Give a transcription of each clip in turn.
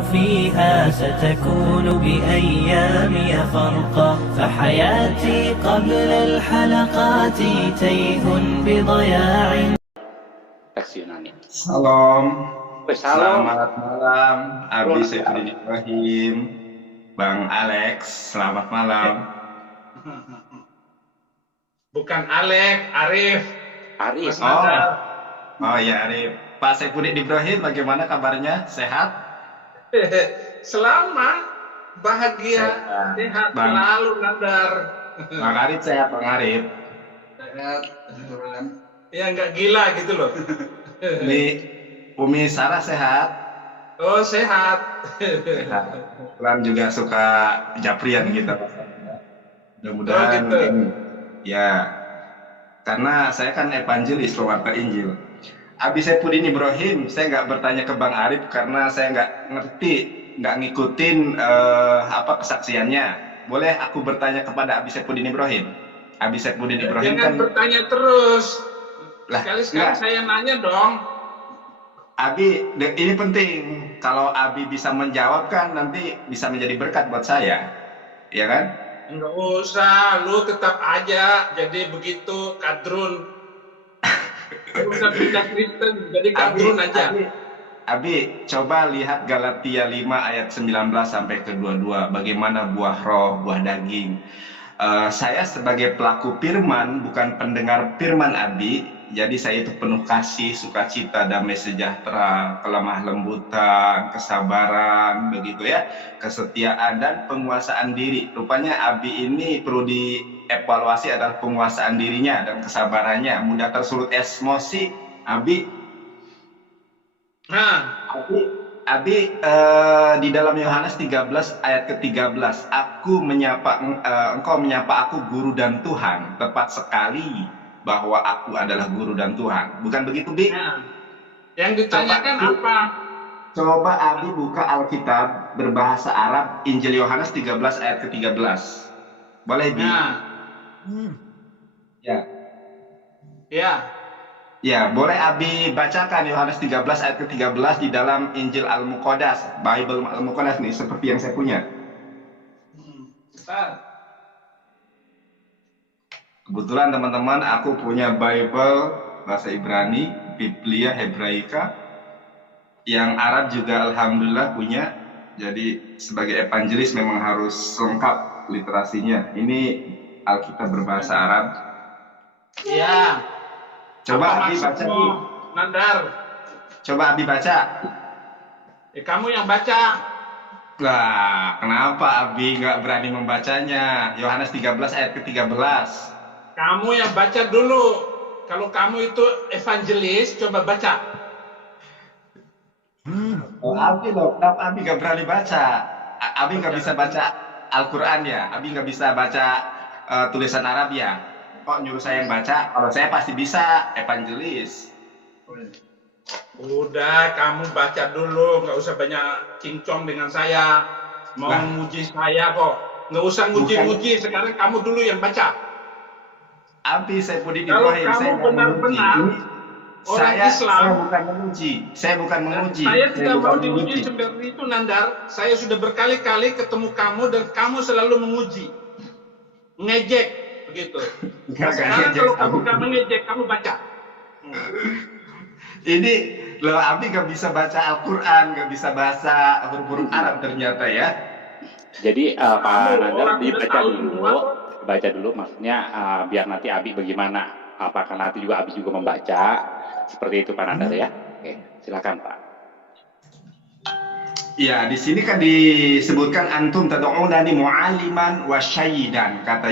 فيها ستكون بأيامي فرقا فحياتي قبل الحلقات تيه بضياع. Salam. Salam. Selamat malam, Abi Saifuddin Ibrahim, Bang Alex, selamat malam. Bukan Alex, Arif. Arif. Oh ya Arif. Pak Saifuddin Ibrahim, bagaimana kabarnya? Sehat? Selamat, bahagia, sehat Bang. selalu, Nandar. Bang Arif sehat, Bang Arif. Sehat. Ya nggak gila gitu loh. Ini Umi Sarah sehat? Oh sehat. Sehat. Kebetulan juga suka japrian gitu. Mudah-mudahan gitu. ini. Ya, karena saya kan evangelis pewarta Injil. Abi Saifuddin Ibrahim, saya nggak bertanya ke Bang Arif karena saya nggak ngerti, nggak ngikutin kesaksiannya. Boleh aku bertanya kepada Abi Saifuddin Ibrahim? Abi Saifuddin Ibrahim Jangan kan bertanya terus. lah, Sekali-sekali enggak. saya nanya dong. Abi, ini penting. Kalau Abi bisa menjawab kan nanti bisa menjadi berkat buat saya, ya kan? Nggak usah, lu tetap aja jadi begitu kadrun. Lu udah pindah Kristen, jadi kadrun aja. Abi, coba lihat Galatia 5 ayat 19 sampai ke 22. Bagaimana buah roh, buah daging. Saya sebagai pelaku firman, bukan pendengar firman Abi. Jadi saya itu penuh kasih, sukacita, damai sejahtera, kelemah lembutan, kesabaran, begitu ya, kesetiaan dan penguasaan diri. Rupanya Abi ini perlu dievaluasi adalah penguasaan dirinya dan kesabarannya. Mudah tersulut emosi, Abi. Nah, Abi di dalam Yohanes 13 ayat ke-13, engkau menyapa aku guru dan Tuhan, tepat sekali bahwa aku adalah guru dan Tuhan. Bukan begitu, Bi? nah, yang ditanyakan apa? Coba Abi buka Alkitab berbahasa Arab, Injil Yohanes 13 ayat ke-13. Boleh, Bi? Nah, Ya. ya. Ya, boleh Abi bacakan Yohanes 13 ayat ke-13 di dalam Injil Al-Muqaddas, Bible Al-Muqaddas nih, seperti yang saya punya. Bentar. Kebetulan teman-teman, aku punya Bible bahasa Ibrani, Biblia Hebraika, yang Arab juga alhamdulillah punya. Jadi sebagai evangelis memang harus lengkap literasinya. Ini Alkitab berbahasa Arab. Iya. Coba Apa Abi baca. maksudmu, Nandar? Coba Abi baca. Kamu yang baca. Lah, kenapa Abi nggak berani membacanya? Yohanes 13 ayat ke-13. Kamu yang baca dulu. Kalau kamu itu evangelis, coba baca. Oh, Abi loh, kenapa Abi nggak berani baca? Abi nggak bisa baca Al-Quran ya? Abi nggak bisa baca tulisan Arab ya? Kok nyuruh saya yang baca? Kalau saya pasti bisa, evangelis. Udah, kamu baca dulu. Nggak usah banyak cincong dengan saya. Mau Nah. nguji saya kok. Nggak usah nguji-nguji. Sekarang kamu dulu yang baca. Abi Saifuddin Kalau Ibrahim, kamu saya nggak benar-benar menguji. orang Saya Islam, bukan menguji. Saya bukan menguji. saya tidak bukan mau menguji. diuji seperti itu, Nandar. Saya sudah berkali-kali ketemu kamu dan kamu selalu menguji, ngejek begitu. Nggak Sekarang ngejek, kalau kamu Abi. nggak mengejek, kamu baca. Ini loh, Abi nggak bisa baca Al-Quran, nggak bisa bahasa huruf-huruf Arab ternyata ya. Jadi Pak Kamu Nandar orang udah dibaca tahu dulu, semua. baca dulu maksudnya biar nanti Abi bagaimana? Apakah nanti juga Abi juga membaca seperti itu Pak Nandar ya? Oke, silakan Pak. Ya, di sini kan disebutkan antum tad'unani mu'alliman wa syaidan, kata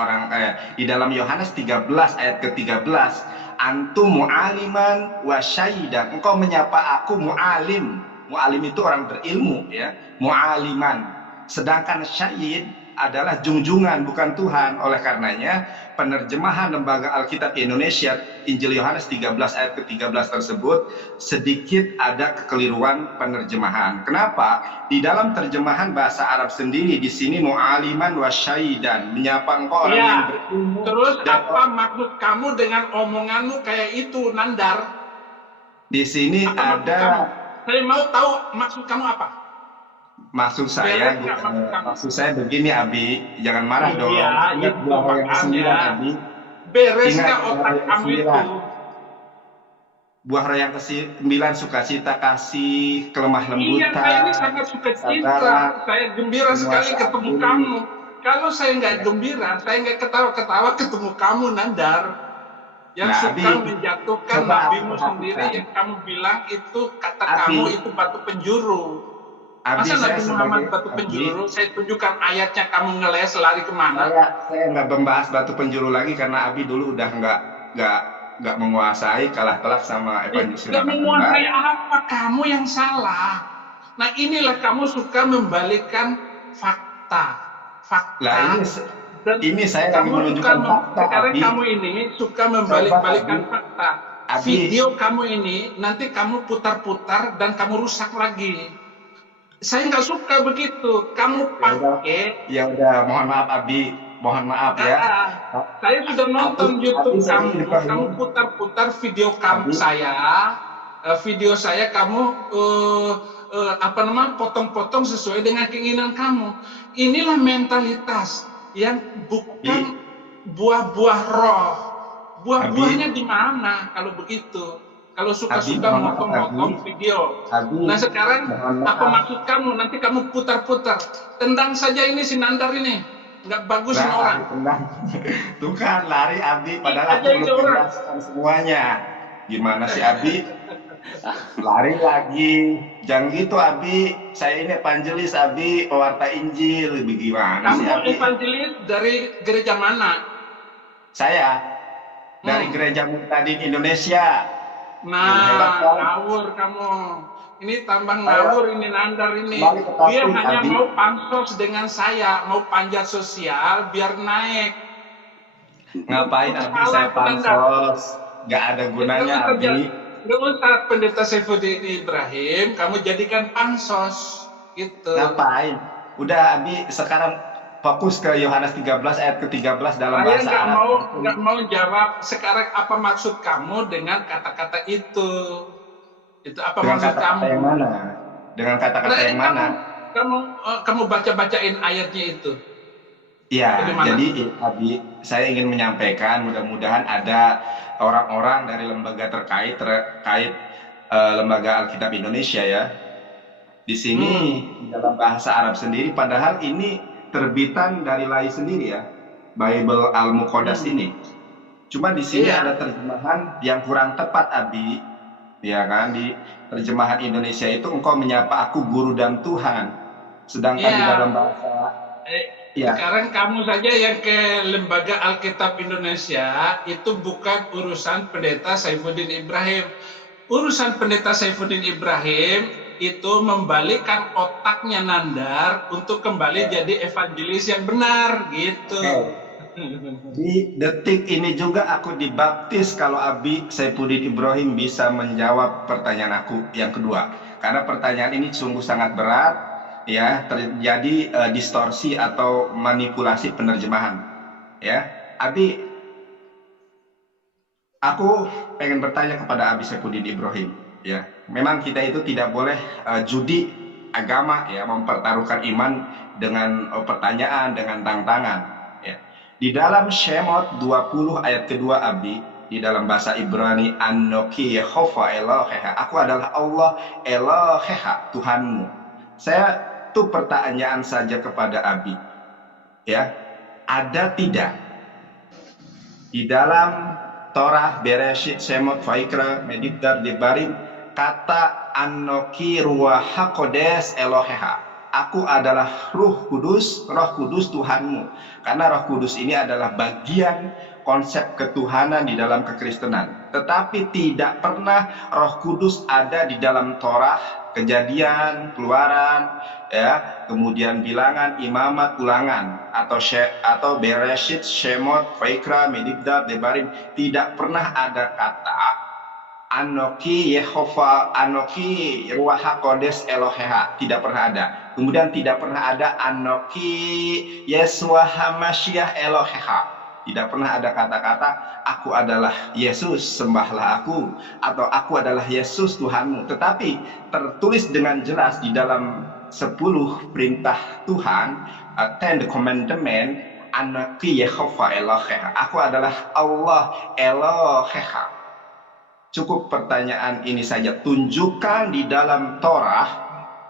orang di dalam Yohanes 13 ayat ke-13, antum mu'alliman wa syaidan, engkau menyapa aku mu'alim. Mu'alim itu orang berilmu ya, mu'aliman. Sedangkan syahid adalah junjungan, bukan Tuhan. Oleh karenanya penerjemahan Lembaga Alkitab Indonesia Injil Yohanes 13 ayat ke-13 tersebut sedikit ada kekeliruan penerjemahan. Kenapa? Di dalam terjemahan bahasa Arab sendiri di sini mu'aliman wa syaidan, menyapa engkau orang yang berilmu. Terus dan apa maksud kamu dengan omonganmu kayak itu, Nandar? di sini Apa maksud ada kamu? Saya mau tahu maksud kamu apa? Maksud saya, Beres nggak maksud kamu? maksud saya begini Abi, jangan marah dong. Iya, Ingat itu buah roh yang ke-9 makanya. Abi. Beres Ingat nggak buah roh otak yang kamu ke-9. itu? Buah roh yang ke-9 sukacita, kasih, kelemah Iya, saya ini lembutan, sangat suka cita. kesabaran, Saya gembira sekali penguasaan ketemu diri. kamu. Kalau saya nggak Ya. gembira, saya nggak ketawa-ketawa ketemu kamu, Nandar. Yang Nah, suka Abi, menjatuhkan coba Abi nabimu sendiri, perhatikan. yang kamu bilang itu kata Abi, kamu itu batu penjuru. Abi Masa saya Nabi Muhammad sebagai batu Abi, penjuru? Saya tunjukkan ayatnya, kamu ngeles lari kemana? saya nggak membahas batu penjuru lagi karena Abi dulu udah nggak menguasai, kalah telak sama evangelis Nggak menguasai apa? Kamu yang salah. Nah inilah kamu suka membalikkan fakta. Lah Dan ini saya lagi kamu menunjukkan fakta, sekarang Abi. kamu ini suka membalik-balikan Abi. fakta. Abi. Video kamu ini nanti kamu putar-putar dan kamu rusak lagi. Saya nggak suka begitu. Kamu pakai. Ya udah, mohon maaf Abi, mohon maaf ya. Saya sudah nonton Abi, YouTube saya kamu. dipanggil. Kamu putar-putar video Abi. kamu video saya kamu potong-potong sesuai dengan keinginan kamu. Inilah mentalitas yang bukan buah-buah roh. Buah-buahnya di mana kalau begitu? Kalau suka-suka Abi, mohon maaf, motong-motong Abi. video. Abi, Nah sekarang mohon apa maaf. maksud kamu? Nanti kamu putar-putar. Tendang saja ini si Nandar ini. Nggak bagus ini orang. Tenang. Tuh kan lari Abi, padahal Aja aku ini belum orang. menjelaskan semuanya. Gimana sih Abi? Lari lagi. Jangan gitu Abi. Saya ini evangelis Abi, pewarta Injil. Gimana sih Kamu Abi? evangelis dari gereja mana? Saya dari Gereja Muktadin Indonesia. Hebat, Nah, kan? ngawur kamu. Ini tambah ngawur ini Nandar ini. Kembali ke topik, Dia hanya Abi. mau pansos dengan saya, mau panjat sosial biar naik. Ngapain Abi Salah, saya pansos? Gak ada gunanya Abi. Nggak usah Pendeta Saifuddin Ibrahim, kamu jadikan pansos. Gitu. Ngapain? Udah Abi sekarang fokus ke Yohanes 13 ayat ke-13 dalam Saya bahasa Arab. nggak mau jawab sekarang apa maksud kamu dengan kata-kata itu. Itu apa Dengan maksud kata-kata kamu? yang mana? Dengan kata-kata Nah, yang mana? Kamu baca-bacain ayatnya itu. Ya, Bagaimana? jadi Abi, saya ingin menyampaikan mudah-mudahan ada orang-orang dari lembaga terkait lembaga Alkitab Indonesia ya. Di sini dalam bahasa Arab sendiri, padahal ini terbitan dari Lai sendiri ya, Bible Al-Muqaddas ini. Cuma di sini Iya. ada terjemahan yang kurang tepat Abi, ya kan? Di terjemahan Indonesia itu engkau menyapa aku guru dan Tuhan, sedangkan di Iya. dalam bahasa ya. Sekarang kamu saja yang ke Lembaga Alkitab Indonesia itu bukan urusan Pendeta Saifuddin Ibrahim. Urusan Pendeta Saifuddin Ibrahim itu membalikkan otaknya Nandar untuk kembali jadi evangelis yang benar gitu. Di detik ini juga aku dibaptis kalau Abi Saifuddin Ibrahim bisa menjawab pertanyaan aku yang kedua. Karena pertanyaan ini sungguh sangat berat, ya, terjadi distorsi atau manipulasi penerjemahan. Ya, Abi, aku pengen bertanya kepada Abi Saifuddin Ibrahim. Ya, memang kita itu tidak boleh judi agama, ya, mempertaruhkan iman dengan pertanyaan, dengan tantangan. Di dalam Shemot 20 ayat kedua Abi, di dalam bahasa Ibrani, Anoki Yehova Eloheha, aku adalah Allah Eloheha, Tuhanmu. Saya tuh pertanyaan saja kepada Abi, ya, ada tidak di dalam Torah, Bereshit, Shemot, Vaikra, Medibdar, Debarim kata Anoki Ruach HaKodes Eloheha, aku adalah Roh Kudus Tuhanmu. Karena Roh Kudus ini adalah bagian konsep ketuhanan di dalam kekristenan. Tetapi tidak pernah Roh Kudus ada di dalam Torah, Kejadian, Keluaran, ya, kemudian Bilangan, Imamat, Ulangan, atau Bereshit, Shemot, Vaikra, Medibdar, Debarim. Tidak pernah ada kata Anoki Yehova, Anoki Ruach HaKodes Eloheha, tidak pernah ada. Kemudian tidak pernah ada Anoki Yeshua HaMashiach Eloheha, Tidak pernah ada kata-kata aku adalah Yesus, sembahlah aku, atau aku adalah Yesus Tuhanmu. Tetapi tertulis dengan jelas di dalam 10 perintah Tuhan, 10 commandment, Anaki Yehova Eloheha. Aku adalah Allah Eloheha. Cukup pertanyaan ini saja. Tunjukkan di dalam Torah,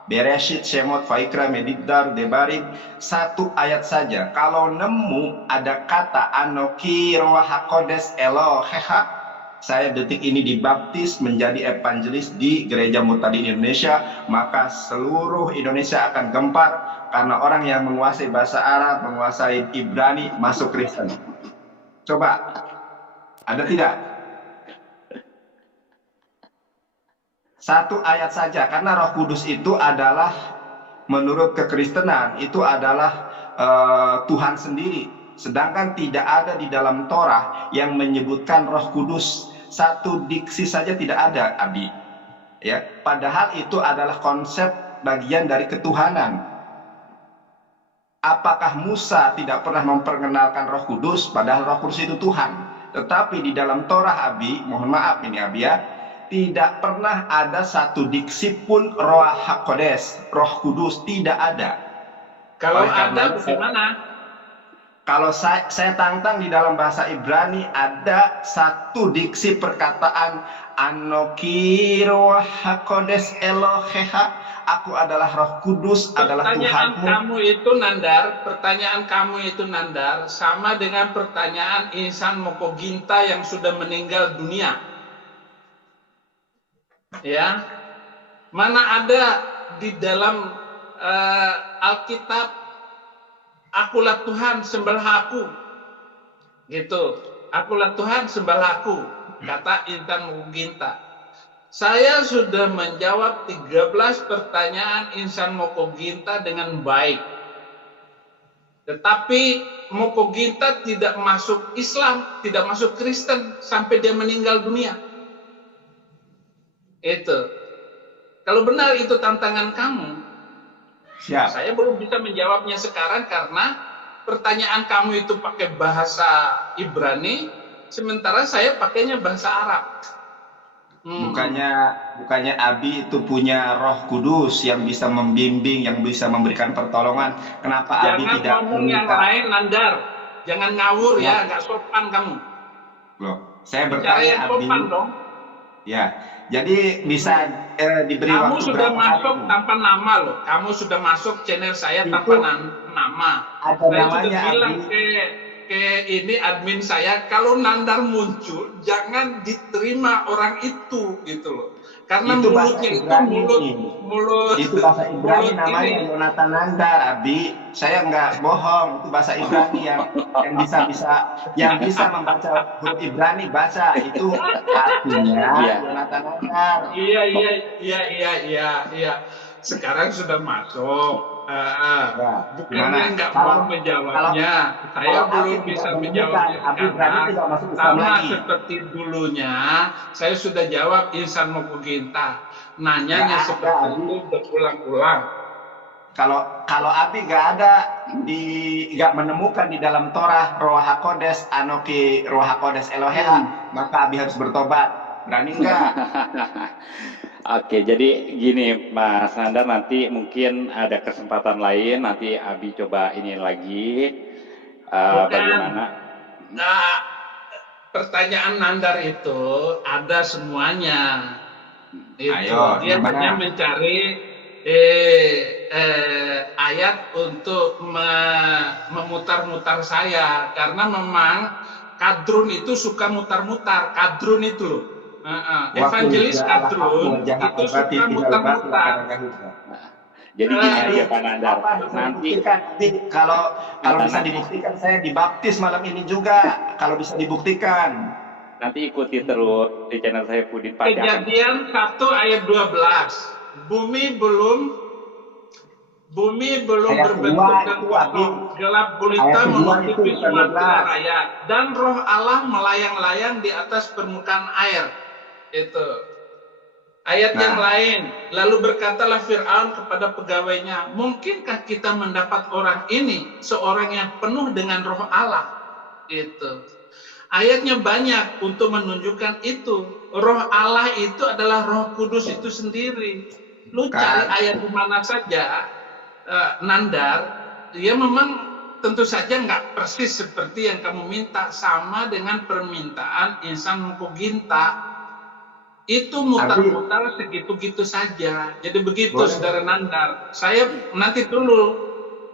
Bereshit, Shemot, Vaikra, Medidar, Debarim, 1 ayat saja. Kalau nemu ada kata Anoki Roha HaKodes Eloheha, saya detik ini dibaptis menjadi evangelis di Gereja Murtadin Indonesia, maka seluruh Indonesia akan gempar karena orang yang menguasai bahasa Arab, menguasai Ibrani, masuk Kristen. Coba, ada tidak? 1 ayat saja, karena Roh Kudus itu adalah menurut kekristenan itu adalah Tuhan sendiri. Sedangkan tidak ada di dalam Torah yang menyebutkan Roh Kudus. 1 diksi saja tidak ada, Abi. Ya, padahal itu adalah konsep bagian dari ketuhanan. Apakah Musa tidak pernah memperkenalkan Roh Kudus? Padahal Roh Kudus itu Tuhan. Tetapi di dalam Torah, Abi, mohon maaf ini Abi ya, tidak pernah ada 1 diksi pun Roh HaKodes, Roh Kudus, tidak ada. Kalau ada bagaimana? Kalau saya tantang di dalam bahasa Ibrani ada 1 diksi perkataan Anoki Roh HaKodes Eloheha, aku adalah Roh Kudus, adalah Tuhanmu. Pertanyaan kamu itu Nandar sama dengan pertanyaan Insan Mokoginta yang sudah meninggal dunia. Ya, mana ada di dalam Alkitab akulah Tuhan sembahlah aku, gitu. Akulah Tuhan sembahlah aku, kata Insan Mokoginta. Saya sudah menjawab 13 pertanyaan Insan Mokoginta dengan baik, tetapi Mokoginta tidak masuk Islam, tidak masuk Kristen sampai dia meninggal dunia. Itu. Kalau benar itu tantangan kamu, Siap. Saya belum bisa menjawabnya sekarang karena pertanyaan kamu itu pakai bahasa Ibrani, sementara saya pakainya bahasa Arab. Bukannya Abi itu punya Roh Kudus yang bisa membimbing, yang bisa memberikan pertolongan. Kenapa Abi tidak ngomong yang lain, Nandar? Jangan ngawur ya, nggak sopan kamu. Loh, saya Bicara bertanya yang sopan Abi. dong. Ya, jadi bisa diberi Kamu waktu sudah berapa masuk hari? tanpa nama loh. Kamu sudah masuk channel saya tanpa nama. Ada Saya namanya, sudah bilang Abi. ke ini admin saya, kalau Nandar muncul jangan diterima orang itu, gitu loh. Karena Itu mulutnya bahasa itu Ibrani. mulut Itu bahasa Ibrani mulut namanya ini. Yonatan Nandar, Abi. Saya nggak bohong, itu bahasa Ibrani yang bisa membaca huruf Ibrani, baca itu artinya Yonatan Nandar. Iya. Sekarang sudah masuk. Bukannya nggak Kalau- mau menjawabnya, saya kalau belum Abi bisa tidak menjawabnya Abi berarti sekarang. tidak masuk Islam Sama lagi. seperti dulunya, saya sudah jawab Insan Mokoginta. Nanyanya Nggak ada, seperti Abi. itu berulang-ulang. Kalau Abi nggak menemukan di dalam Torah Roh HaKodes Anoki Roh HaKodes Eloheha, maka Abi harus bertobat. Berani nggak? Oke, jadi gini Mas Nandar, nanti mungkin ada kesempatan lain, nanti Abi coba ini lagi bagaimana. Nah, pertanyaan Nandar itu ada semuanya. Itu Ayo, dia gimana? hanya mencari ayat untuk memutar-mutar saya, karena memang kadrun itu suka mutar-mutar. Kadrun itu loh. Evangelis kadrun itu suka mutar-mutar. Jadi gini aja Pak Nandar, nanti Kalau bisa dibuktikan, saya dibaptis malam ini juga. Kalau bisa dibuktikan. nanti ikuti terus di channel saya Pudin pasti akan. Kejadian 1 ayat 12. Bumi belum Ayat berbentuk dua dan itu, kosong, gelap gulita Ayat kedua menutupi itu, sumatera 12. raya, dan roh Allah melayang-layang di atas permukaan air. Itu ayat yang lain. Lalu berkatalah Fir'aun kepada pegawainya, mungkinkah kita mendapat orang ini seorang yang penuh dengan roh Allah? Itu. Ayatnya banyak untuk menunjukkan itu. Roh Allah itu adalah Roh Kudus itu sendiri. Lu cari ayat di mana saja, Nandar, dia memang tentu saja nggak persis seperti yang kamu minta, sama dengan permintaan insan Mukoginta. Itu mutar-mutar segitu-gitu saja. Jadi begitu, Saudara Nandar. Saya nanti dulu,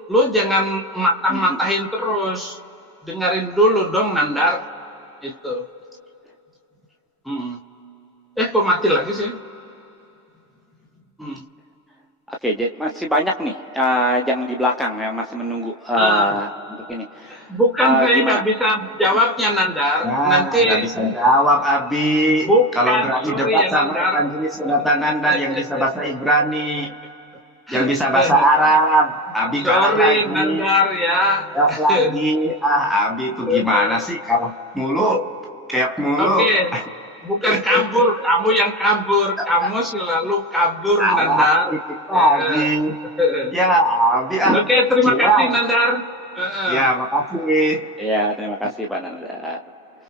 lu jangan matah-matahin terus. Dengerin dulu dong, Nandar. Itu. Kok mati lagi sih? Oke, jadi masih banyak nih yang di belakang yang masih menunggu untuk ini. Bukan saya nggak bisa jawabnya, Nandar. Nanti nggak bisa jawab, Abi. Bukan, Kalau berani debat sama Nandar. Evangelis Sunatan Nandar yang bisa bahasa Ibrani, yang bisa bahasa Arab, Abi kalah sorry, lagi. Nandar ya. Kalah lagi. Abi itu gimana sih? Kalah mulu, kayak mulu. Oke. Bukan kabur, kamu yang kabur. Kamu selalu kabur, Nandar. Abi. Ya, Abi. Oke, terima kasih, Nandar. Ya, makasih. Ya, terima kasih Pak Nanda.